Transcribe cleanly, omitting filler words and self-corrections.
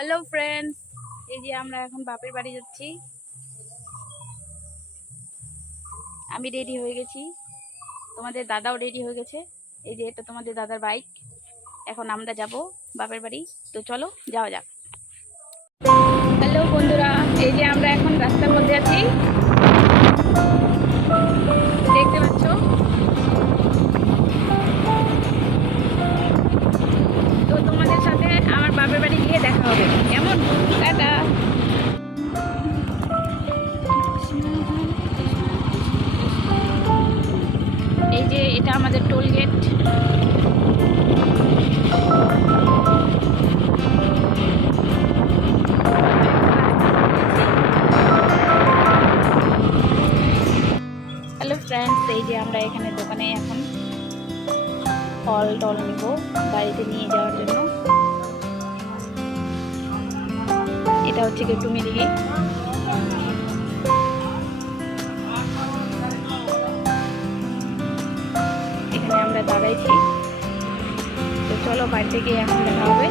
Hello friends, এই যে আমরা এখন বাপের বাড়ি যাচ্ছি। আমি রেডি হয়ে গেছি, তোমাদের দাদাও রেডি হয়ে গেছে। এই যে এটা তোমাদের দাদার বাইক। এখন আমরা যাব বাপের বাড়ি, তো চলো যাওয়া যাক। হ্যালো বন্ধুরা, এই যে আমরা এখন রাস্তার মধ্যে আছি, দেখতে পাচ্ছ। তো তোমাদের সাথে আমার বাপের বাড়ি গিয়ে দেখা হবে, কেমন? টাটা। এই যে এটা আমাদের টোল গেট। হ্যালো ফ্রেন্ডস, এই যে আমরা এখানে দোকানে এখন ফল টল নিব বাড়িতে নিয়ে যাওয়ার জন্য। এটা হচ্ছে কি টুমিরিগি। এখানে আমরা দাঁড়াইছি, তো চলো বাড়িতে গিয়ে এখন দেখা হবে।